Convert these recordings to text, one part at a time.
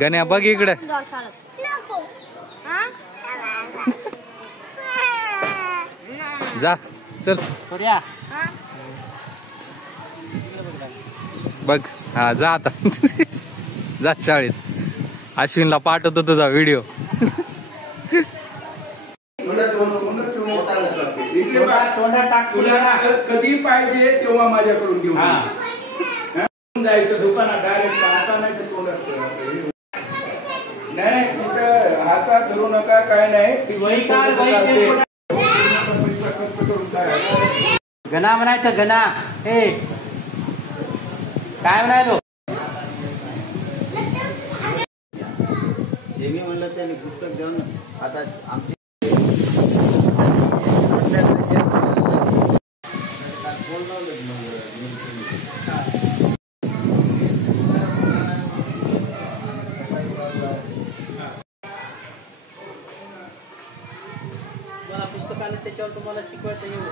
गण्या बघ इकडे जा चल बघ हा जा आता जा शाळेत अश्विनला पाठवतो तुझा व्हिडिओ कधी पाहिजे तेव्हा माझ्याकडून घेऊन जायचं दुकानात डायरेक्ट आता नाही तर तोंडात नाही तिथं हातात धरू नका काय नाही पैसा खर्च करून काय गणा म्हणायचं गणा हे काय म्हणायलो जे मी म्हणलं त्याने पुस्तक देऊन आता आमचे मला पुस्तक आलं त्याच्यावर तुम्हाला शिकवायचं येऊ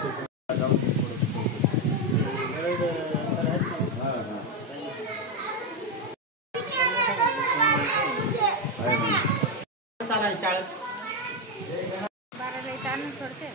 चालेल शाळेत 12 सोडते